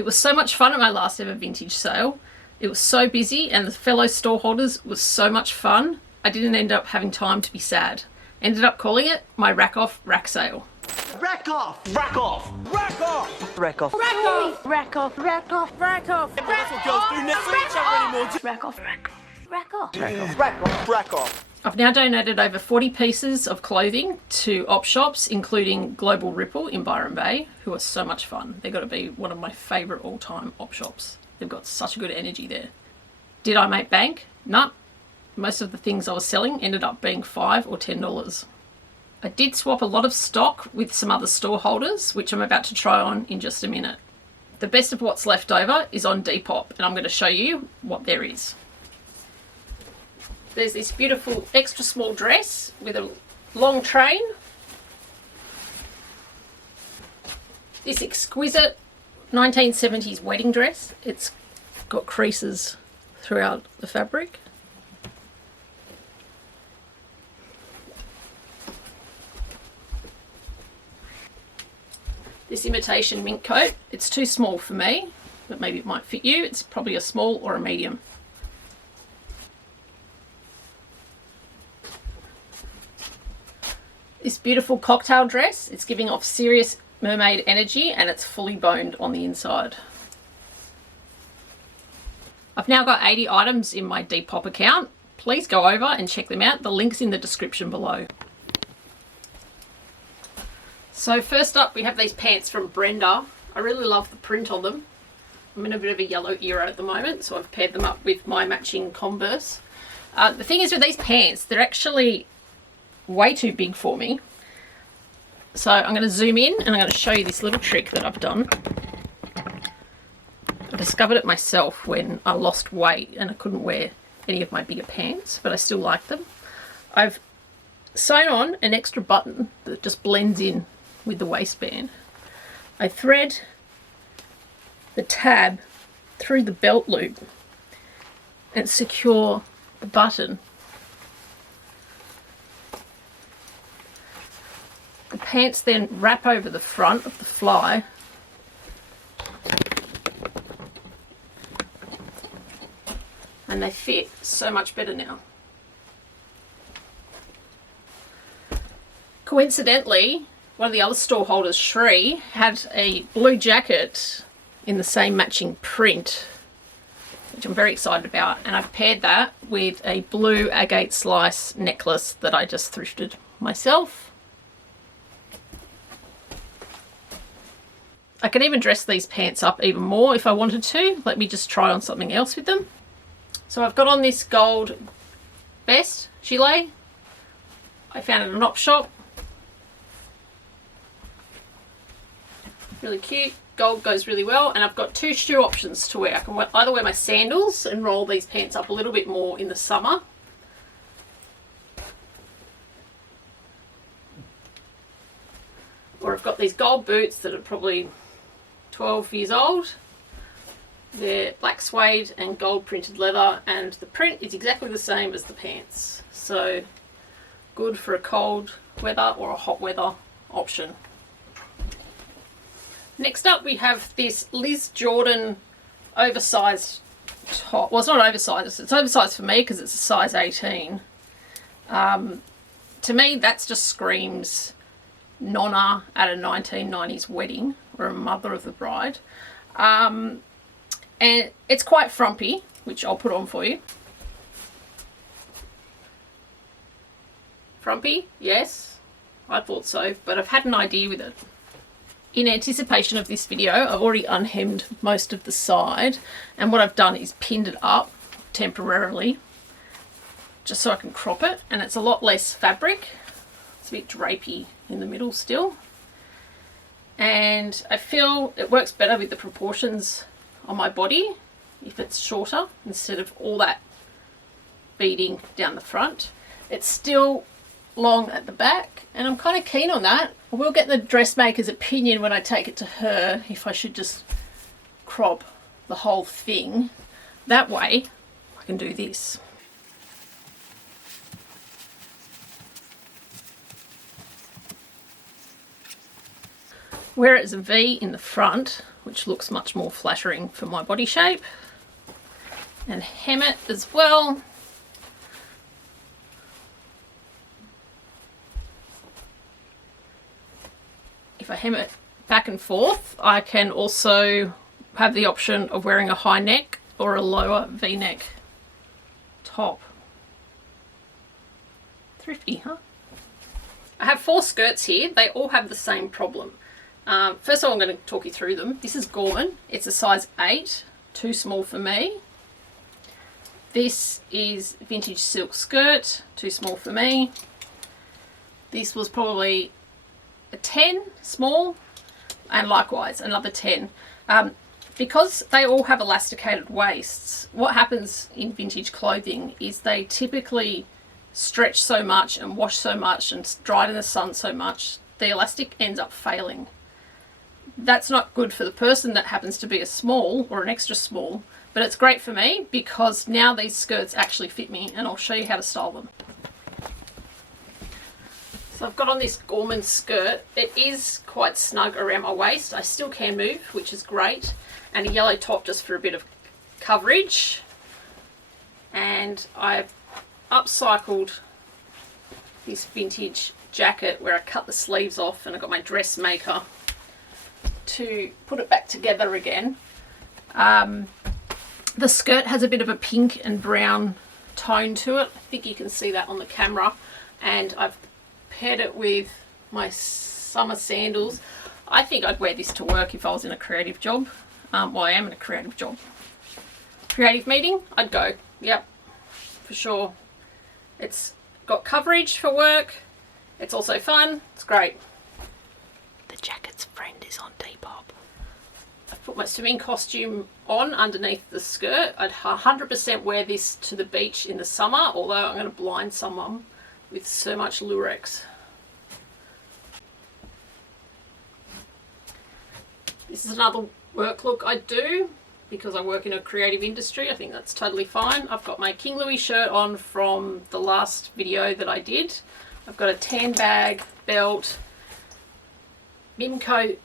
It was so much fun at my last ever vintage sale. It was so busy and the fellow store holders was so much fun. I didn't end up having time to be sad. Ended up calling it my rack off rack sale. Rack off! Rack off! Rack off! Rack off! Rack off! Rack off! Rack off! Rack off! That's what girls do next to each other anymore. Rack off! Rack off! Rack off! Rack off! Rack off! I've now donated over 40 pieces of clothing to op shops, including Global Ripple in Byron Bay, who are so much fun. They've got to be one of my favourite all-time op shops. They've got such good energy there. Did I make bank? No. Most of the things I was selling ended up being $5 or $10. I did swap a lot of stock with some other store holders, which I'm about to try on in just a minute. The best of what's left over is on Depop, and I'm going to show you what there is. There's this beautiful extra small dress with a long train. This exquisite 1970s wedding dress. It's got creases throughout the fabric. This imitation mink coat, it's too small for me, but maybe it might fit you. It's probably a small or a medium. This beautiful cocktail dress, it's giving off serious mermaid energy and it's fully boned on the inside. I've now got 80 items in my Depop account. Please go over and check them out. The link's in the description below. So first up we have these pants from Brenda. I really love the print on them. I'm in a bit of a yellow era at the moment, so I've paired them up with my matching Converse. The thing is with these pants, they're actually way too big for me. So I'm going to zoom in and I'm going to show you this little trick that I've done. I discovered it myself when I lost weight and I couldn't wear any of my bigger pants, but I still like them. I've sewn on an extra button that just blends in with the waistband. I thread the tab through the belt loop and secure the button. The pants then wrap over the front of the fly and they fit so much better now. Coincidentally, one of the other store holders, Shri, had a blue jacket in the same matching print, which I'm very excited about, and I've paired that with a blue agate slice necklace that I just thrifted myself. I can even dress these pants up even more if I wanted to. Let me just try on something else with them. So I've got on this gold vest gilet. I found it at an op shop. Really cute. Gold goes really well, and I've got two shoe options to wear. I can either wear my sandals and roll these pants up a little bit more in the summer, or I've got these gold boots that are probably 12 years old. They're black suede and gold printed leather, and the print is exactly the same as the pants, so good for a cold weather or a hot weather option. Next up we have this Liz Jordan oversized top. Well, it's not oversized, it's oversized for me because it's a size 18. To me that just screams nonna at a 1990s wedding or a mother of the bride. And it's quite frumpy, which I'll put on for you. Frumpy, yes, I thought so, but I've had an idea with it. In anticipation of this video, I've already unhemmed most of the side, and what I've done is pinned it up temporarily just so I can crop it, and it's a lot less fabric. It's a bit drapey in the middle still, and I feel it works better with the proportions on my body if it's shorter instead of all that beading down the front. It's still long at the back, and I'm kind of keen on that. I will get the dressmaker's opinion when I take it to her if I should just crop the whole thing. That way I can do this. Wear it as a V in the front which looks much more flattering for my body shape, and hem it as well. If I hem it back and forth, I can also have the option of wearing a high neck or a lower V-neck top. Thrifty, huh? I have 4 skirts here. They all have the same problem. First of all, I'm going to talk you through them. This is Gorman. It's a size 8, too small for me. This is vintage silk skirt, too small for me. This was probably a 10, small, and likewise another 10. Because they all have elasticated waists, what happens in vintage clothing is they typically stretch so much and wash so much and dry in the sun so much, the elastic ends up failing. That's not good for the person that happens to be a small or an extra small, but it's great for me because now these skirts actually fit me, and I'll show you how to style them. So I've got on this Gorman skirt. It is quite snug around my waist. I still can move, which is great, and a yellow top just for a bit of coverage. And I've upcycled this vintage jacket where I cut the sleeves off, and I got my dressmaker to put it back together again. The skirt has a bit of a pink and brown tone to it. I think you can see that on the camera, and I've paired it with my summer sandals. I think I'd wear this to work if I was in a creative job. Well, I am in a creative job. Creative meeting, I'd go. Yep, for sure. It's got coverage for work. It's also fun. It's great. The jacket's friend is on Depop. I've put my swimming costume on underneath the skirt. I'd 100% wear this to the beach in the summer, although I'm going to blind someone with so much Lurex. This is another work look I do because I work in a creative industry. I think that's totally fine. I've got my King Louis shirt on from the last video that I did. I've got a tan bag, belt, Mimco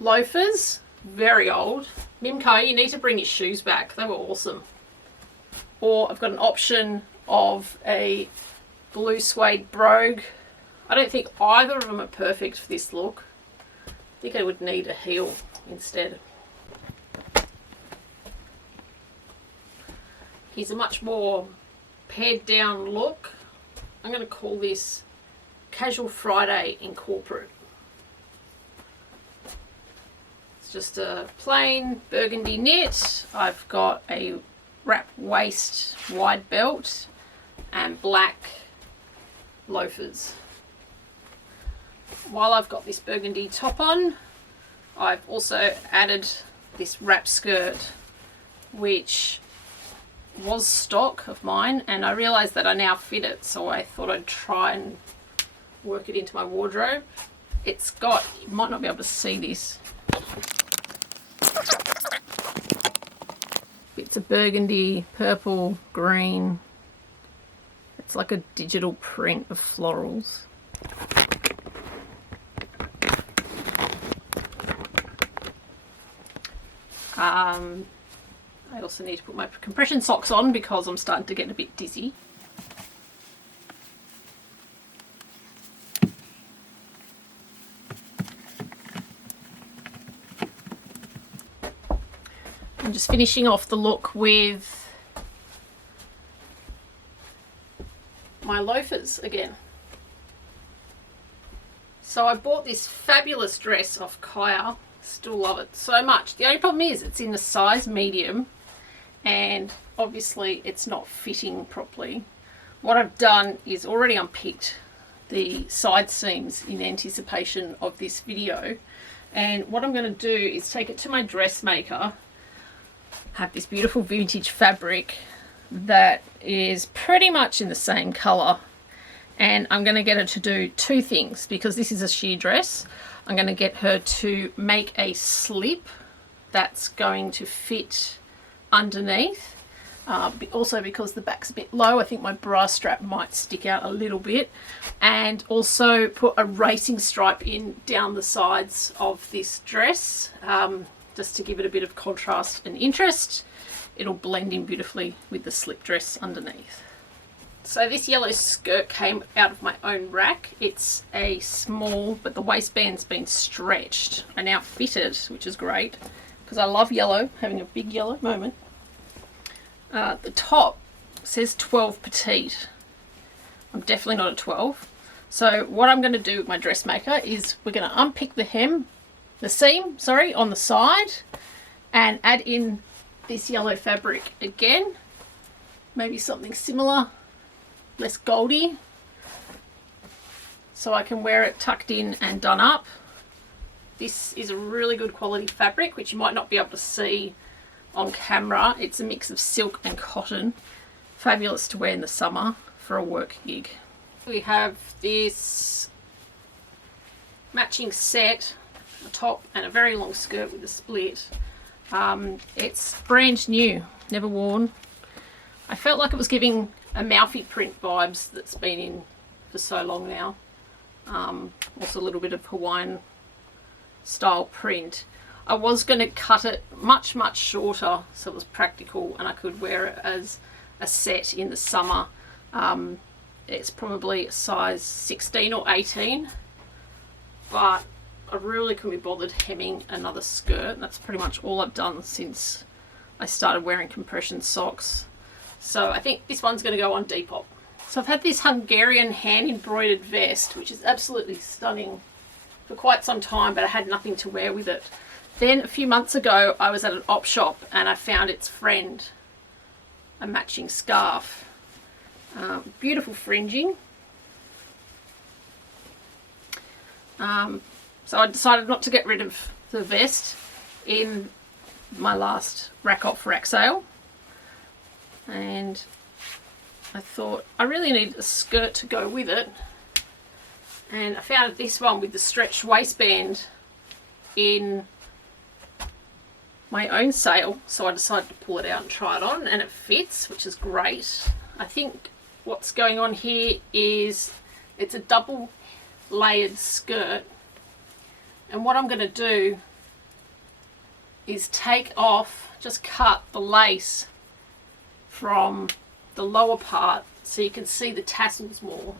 loafers, very old. Mimco, you need to bring your shoes back. They were awesome. Or I've got an option of a blue suede brogue. I don't think either of them are perfect for this look. I think I would need a heel instead. Here's a much more pared down look. I'm going to call this Casual Friday in corporate. It's just a plain burgundy knit. I've got a wrap waist wide belt and black loafers. While I've got this burgundy top on, I've also added this wrap skirt, which was stock of mine, and I realized that I now fit it, so I thought I'd try and work it into my wardrobe. It's got, you might not be able to see this, it's a burgundy, purple, green. It's like a digital print of florals. I also need to put my compression socks on because I'm starting to get a bit dizzy. I'm just finishing off the look with my loafers again. So I bought this fabulous dress off Kaya. Still love it so much. The only problem is it's in a size medium and obviously it's not fitting properly. What I've done is already unpicked the side seams in anticipation of this video, and what I'm going to do is take it to my dressmaker. I have this beautiful vintage fabric that is pretty much in the same colour, and I'm going to get her to do two things because this is a sheer dress. I'm going to get her to make a slip that's going to fit underneath, Also because the back's a bit low, I think my bra strap might stick out a little bit. And also put a racing stripe in down the sides of this dress, just to give it a bit of contrast and interest. It'll blend in beautifully with the slip dress underneath. So this yellow skirt came out of my own rack. It's a small, but the waistband's been stretched and now fitted, which is great because I love yellow, having a big yellow moment. The top says 12 petite. I'm definitely not a 12. So what I'm going to do with my dressmaker is we're going to unpick the seam on the side and add in this yellow fabric again. Maybe something similar, less goldy, so I can wear it tucked in and done up. This is a really good quality fabric, which you might not be able to see on camera. It's a mix of silk and cotton. Fabulous to wear in the summer for a work gig. We have this matching set, a top and a very long skirt with a split. It's brand new, never worn. I felt like it was giving a Malfi print vibes that's been in for so long now. Also a little bit of Hawaiian style print. I was going to cut it much shorter so it was practical and I could wear it as a set in the summer. It's probably a size 16 or 18, but I really couldn't be bothered hemming another skirt. That's pretty much all I've done since I started wearing compression socks. So I think this one's going to go on Depop. So I've had this Hungarian hand embroidered vest, which is absolutely stunning, for quite some time, but I had nothing to wear with it. Then a few months ago I was at an op shop and I found its friend, a matching scarf. Beautiful fringing. So I decided not to get rid of the vest in my last rack off rack sale, and I thought I really need a skirt to go with it, and I found this one with the stretched waistband in my own sale, so I decided to pull it out and try it on, and it fits, which is great. I think what's going on here is it's a double layered skirt, and what I'm going to do is take off, just cut the lace from the lower part so you can see the tassels more.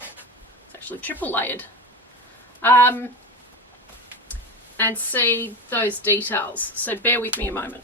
It's actually triple layered. And see those details. So bear with me a moment.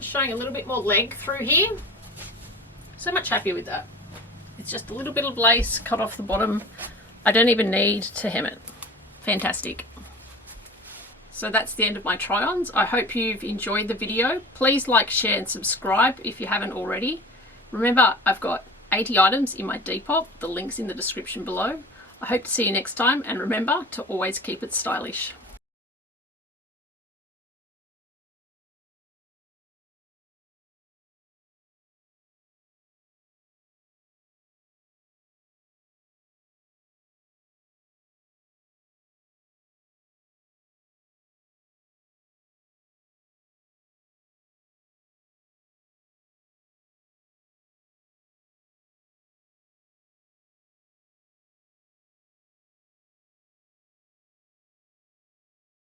Showing a little bit more leg through here. So much happier with that. It's just a little bit of lace cut off the bottom. I don't even need to hem it. Fantastic. So that's the end of my try-ons. I hope you've enjoyed the video. Please like, share and subscribe if you haven't already. Remember, I've got 80 items in my Depop. The link's in the description below. I hope to see you next time, and remember to always keep it stylish.